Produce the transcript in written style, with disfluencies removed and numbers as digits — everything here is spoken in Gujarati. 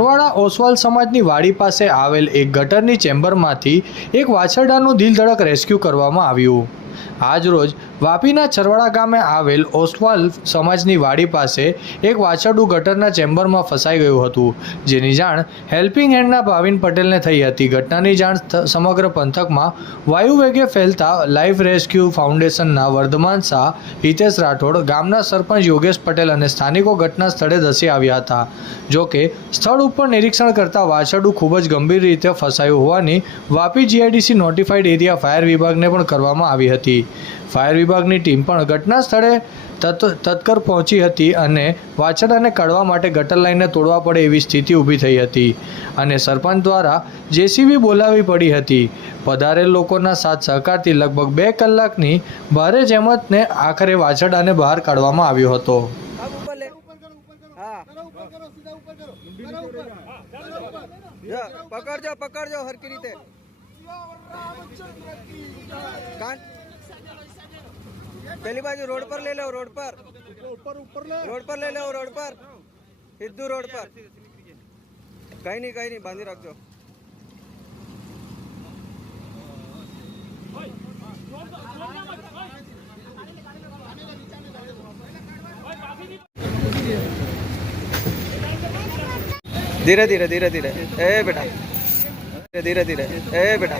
સરવાળા ઓસવાલ સમાજની વાડી પાસે આવેલ એક ગટરની ચેમ્બરમાંથી એક વાછરડાનું દિલધડક રેસ્ક્યુ કરવામાં આવ્યું। આજ રોજ વાપીના છરવાડા ગામે આવેલ ઓસવાલ સમાજની વાડી પાસે એક વાછરડું ગટરના ચેમ્બરમાં ફસાઈ ગયું હતું, જેની જાણ હેલ્પિંગ હેન્ડના ભાવિન પટેલને થઈ હતી। ઘટનાની જાણ સમગ્ર પંથકમાં વાયુવેગે ફેલતા લાઈફ રેસ્ક્યુ ફાઉન્ડેશનના વર્ધમાન શાહ, હિતેશ રાઠોડ, ગામના સરપંચ યોગેશ પટેલ અને સ્થાનિકો ઘટના સ્થળે ધસી આવ્યા હતા। જોકે સ્થળ ઉપર નિરીક્ષણ કરતા વાછરડું ખૂબ જ ગંભીર રીતે ફસાયું હોવાની Vapi GIDC notified area fire વિભાગને પણ કરવામાં આવી હતી। ફાયર વિભાગની ટીમ પણ ઘટના સ્થળે તત્પર પહોંચી હતી અને વાછરડાને કાઢવા માટે ગટર લાઇનને તોડવા પડે એવી સ્થિતિ ઊભી થઈ હતી અને સરપંચ દ્વારા જેસીબી બોલાવી પડી હતી। પધારેલ લોકોના સાથ સહકારથી લગભગ 2 કલાકની ભારે જહેમતને આખરે વાછરડાને બહાર કાઢવામાં આવ્યો હતો। पकड़ हर की रीते पहली बाजू रोड पर ले लो, रोड पर ले लो, रोड पर सिद्धू रोड पर कहीं नहीं बांधी रखो। धीरे धीरे ए बेटा, धीरे धीरे ए बेटा।